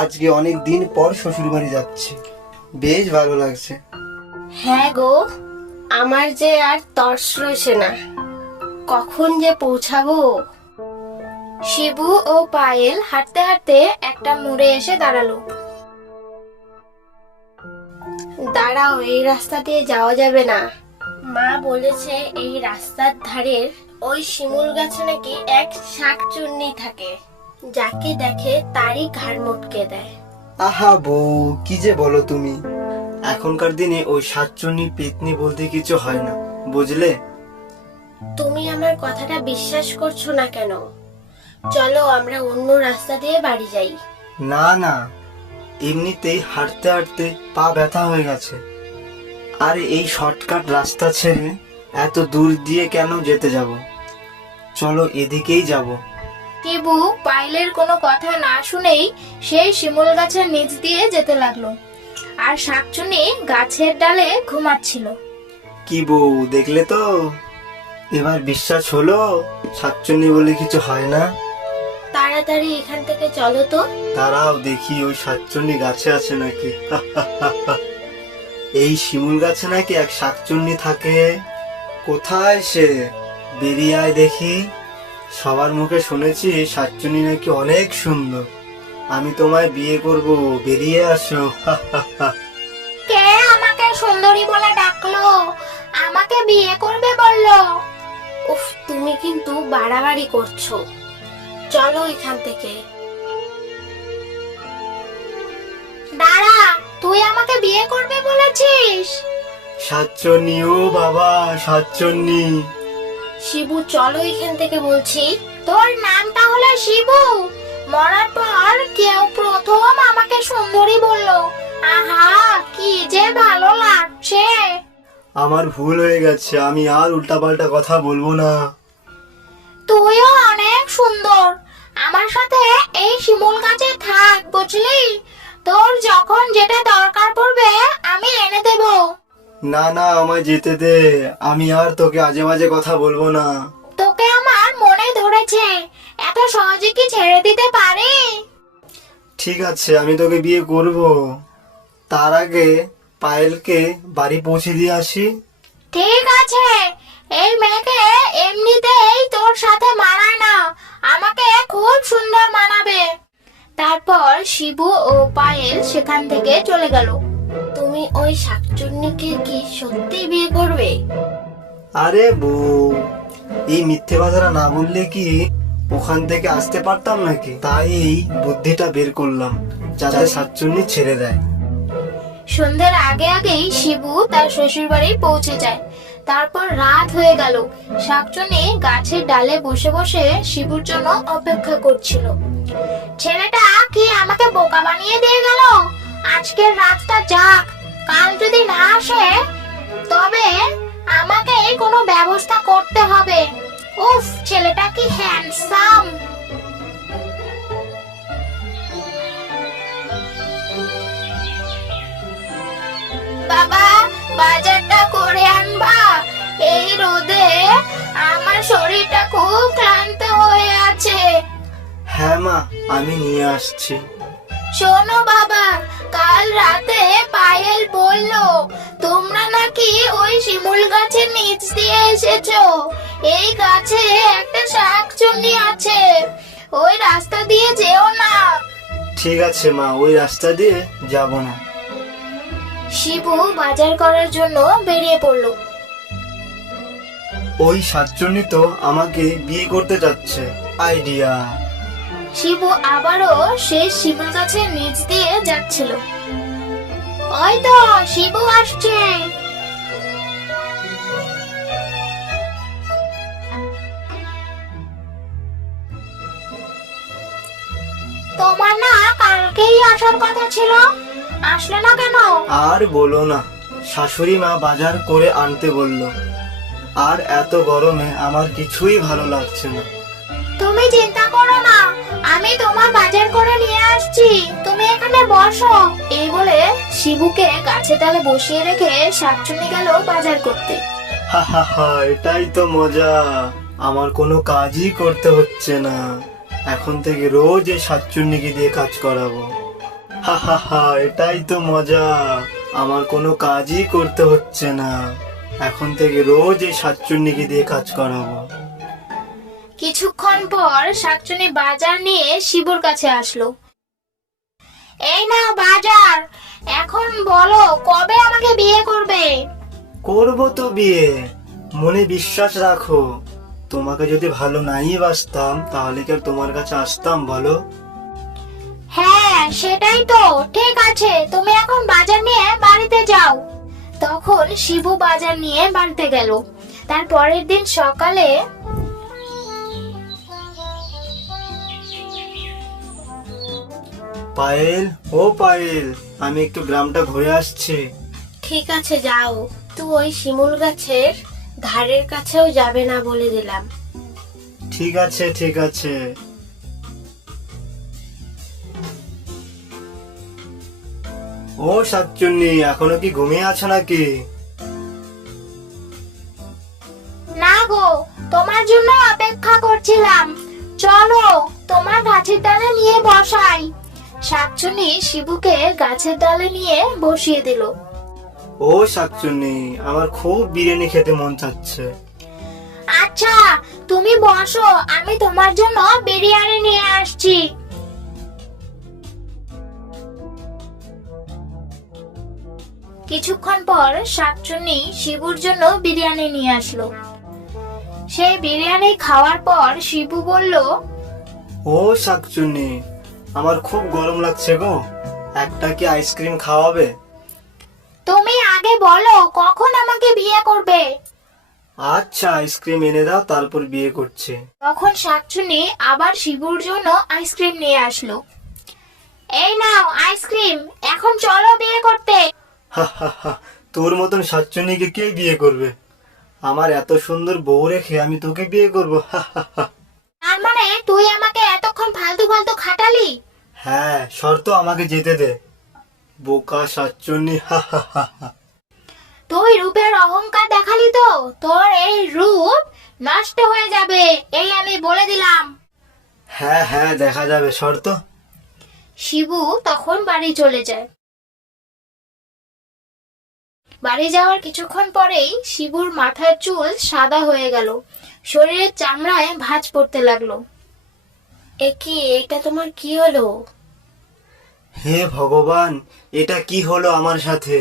আজকে অনেক দিন পর শ্বশুর বাড়ি যাচ্ছি, বেশ ভালো লাগছে। হ্যাঁ গো, আমার যে আর তর্স রয়েছে না, কখন যে পৌঁছাবো। শিবু ও পায়েল হাঁটতে হাঁটতে একটা মোড়ে এসে দাঁড়ালো। দাঁড়াও, এই রাস্তা দিয়ে যাওয়া যাবে না। মা বলেছে এই রাস্তার ধারের ওই শিমুল গাছে নাকি এক শাকচুন্নি থাকে, যাকে দেখে তারই ঘাড় মটকে দেয়। আহা বউ, কি যে বলো তুমি। এখনকার দিনে ওই সাতচন্নি পেতনি বলতে কিছু হয় না, বুঝলে? তুমি আমার কথাটা বিশ্বাস করছো না কেন? চলো আমরা অন্য রাস্তা দিয়ে বাড়ি যাই। না না, এমনিতেই হাঁটতে হাঁটতে পা ব্যথা হয়ে গেছে, আর এই শর্টকাট রাস্তা ছেড়ে এত দূর দিয়ে কেন যেতে যাব? চলো এদিকেই যাব। শিবু পায়েলের কোনো কথা না শুনেই সেই শিমুল গাছের নিচ দিয়ে যেতে লাগলো, আর শাকচুন্নি গাছের ডালে ঘুমাচ্ছিল। কি বউ, দেখলে তো? এবার বিশ্বাস হলো সাতচন্নি বলে কিছু হয় না? তাড়াতাড়ি এখান থেকে চলো তো। দাঁড়াও দেখি ওই সাতচন্নি গাছে আছে নাকি। এই শিমুল গাছে নাকি এক শাকচুন্নি থাকে। কোথায় সে? বেরিয়ে আয় দেখি। সবার মুখে শুনেছি শাকচুন্নি নাকি অনেক সুন্দর। আমি তোমায় বিয়ে করব, বেরিয়ে আসো। কে আমাকে সুন্দরী বলে ডাকলো? আমাকে বিয়ে করবে বললো? উফ, তুমি কিন্তু বাড়াবাড়ি করছো। চলো এখান থেকে। দাঁড়া, তুই আমাকে বিয়ে করবে বলেছিস? সাতচন্নি, ও বাবা সাতচন্নি। শিবু চলো এখান থেকে বলছি। তোর নামটা হলো শিবু? মরার পর কেউ প্রথম আমাকে সুন্দরী বললো। আহা, কি যে ভালো লাগছে। আমার ভুল হয়ে গেছে, আমি আর উল্টাপাল্টা কথা বলবো না। তুইও অনেক সুন্দর। আমার সাথে এই শিমুল গাছে থাক, বুঝলি? তোর যখন যেটা দরকার পড়বে আমি এনে দেব। না না, আমায় যেতে দে, আমি আর তোকে আজে বাজে কথা বলবো না। তোকে আমার মনে ধরেছে, এত সহজে কি ছেড়ে দিতে পারি? ঠিক আছে, আমি তোকে বিয়ে করব। তার আগে পায়েলকে বাড়ি পৌঁছে দিয়ে আসি। ঠিক আছে, এই মেয়েকে এমনিতেই তোর সাথে মানায় না, আমাকে খুব সুন্দর মানাবে। তারপর শিবু ও পায়েল সেখান থেকে চলে গেল। তুমি ওই শাকচুন্নিকে কি সত্যি বিয়ে করবে? আরে বউ, এই মিথ্যে কথাটা না বললে কি ওখান থেকে আসতে পারতাম নাকি? তাই এই বুদ্ধিটা বের করলাম, যাতে সাতচন্নি ছেড়ে দেয়। সন্ধ্যের আগে আগেই শিবু তার শ্বশুর বাড়ি পৌঁছে যায়। তারপর রাত হয়ে গেল। শাকচুন্নি গাছের ডালে বসে বসে শিবুর জন্য অপেক্ষা করছিল। ছেলেটা কি আমাকে বোকা বানিয়ে দিয়ে গেল? আজকের রাতটা যাক, কাল যদি না আসে তবে আমাকে কোনো ব্যবস্থা করতে হবে। উফ, ছেলেটা কি হ্যান্ডসাম। বাবা, বাজারটা করে আনবা? এই রোদে আমার শরীরটা খুব ক্লান্ত হয়ে আছে। হ্যাঁ মা, আমি নিয়ে আসছি। শোনো বাবা, কাল রাতে পায়েল বলল তোমরা নাকি ওই শিমুল গাছের নিচ দিয়ে এসেছো। এই গাছে একটা শাকচুন্নি আছে, ওই রাস্তা দিয়ে যেও না। ঠিক আছে মা, ওই রাস্তা দিয়ে যাব না। শিবু বাজার করার জন্য বেরিয়ে পড়ল। ওই সাতচন্নি তো আমাকে বিয়ে করতে যাচ্ছে। আইডিয়া। শিবু আবারও সেই শিমুল গাছের নিচ দিয়ে যাচ্ছিল। ওই তো শিবু আসছে। তোমার না কালকেই আসার কথা ছিল, আসলে না কেন? আর বলো না, শাশুড়ি মা বাজার করে আনতে বলল, আর এত গরমে আমার কিছুই ভালো লাগছে না। তুমি চিন্তা করো না, আমি তোমার বাজার করে নিয়ে আসছি, তুমি এখানে বসো। এই বলে শিবুকে গাছে ডালে বসিয়ে রেখে শাকচুন্নি গেল বাজার করতে। হা হা হা, এটাই তো মজা। আমার কোনো কাজই করতে হচ্ছে না, এখন থেকে রোজ এই সাতচুন্নিকে দিয়ে কাজ করাবো। হা হা হা, এটাই তো মজা। আমার কোনো কাজই করতে হচ্ছে না, এখন থেকে রোজ এই শাকচুন্নিকে দিয়ে কাজ করাবো। কিছুক্ষণ পর শাকচুন্নি বাজার নিয়ে শিবুর কাছে আসলো। এই নাও বাজার, এখন বলো কবে আমাকে বিয়ে করবে? করবো তো বিয়ে, মনে বিশ্বাস রাখো। তোমাকে যদি ভালো নাই বাসতাম তাহলে কি আর তোমার কাছে আসতাম বলো? হ্যাঁ সেটাই তো, ঠিক আছে তুমি এখন বাজার নিয়ে বাড়িতে যাও। তখন শিবু বাজার নিয়ে বাড়িতে গেল। তার পরের দিন সকালে পায়েল, ও পায়েল, আমি একটু গ্রামটা ঘুরে আসছি। ঠিক আছে যাও, তুই ওই শিমুল গাছের ধারের কাছেও যাবে না বলে দিলাম। ঠিক আছে ঠিক আছে। ও শাকচুন্নি, এখনো কি ঘুমিয়ে আছো নাকি? না গো, তোমার জন্য অপেক্ষা করছিলাম, চলো তোমার গাছের ডালে নিয়ে বসাই। শাকচুন্নি শিবুকে গাছের ডালে নিয়ে বসিয়ে দিল। ও শাকচুন্নি, আমার খুব বিরিয়ানি খেতে মন চাচ্ছে। আচ্ছা তুমি বসো, আমি তোমার জন্য বিরিয়ানি নিয়ে আসছি। কিছুক্ষণ পর শাকচুন্নি শিবুর জন্য বিরিয়ানি নিয়ে আসলো। সেই বিরিয়ানি খাওয়ার পর শিবু বলল, ও শাকচুন্নি, আমার খুব গরম লাগছে গো, একটা কি আইসক্রিম খাওয়াবে? তুমি আগে বলো কখন আমাকে বিয়ে করবে? আচ্ছা, আইসক্রিম এনে দাও, তারপর বিয়ে করছে। তখন শাকচুন্নি আবার শিবুর জন্য আইসক্রিম নিয়ে আসলো। এই নাও আইসক্রিম, এখন চলো বিয়ে করতে। হা হা হা, তোর মতন শাকচুন্নিকে কে বিয়ে করবে? আমার এত সুন্দর বউ রেখে আমি তোকে বিয়ে করবো? হা হা হা। তার মানে তুই আমাকে এতক্ষণ ফালতু ফালতু খাটালি? হ্যাঁ, শর্ত আমাকে যেতে দে, বোকা শাকচুন্নি। হা হা হা হা। তুই রূপের অহংকার দেখালি তো, তোর এই রূপ নষ্ট হয়ে যাবে, এই আমি বলে দিলাম। হ্যাঁ হ্যাঁ, দেখা যাবে, শর্ত। শিবু তখন বাড়ি চলে যায়। বাড়ি যাওয়ার কিছুক্ষণ পরেই শিবুর মাথার চুল সাদা হয়ে গেল, শরীরের চামড়ায় ভাঁজ পড়তে লাগলো। একি, এটা তোমার কি হলো? হে ভগবান, এটা কি হলো আমার সাথে?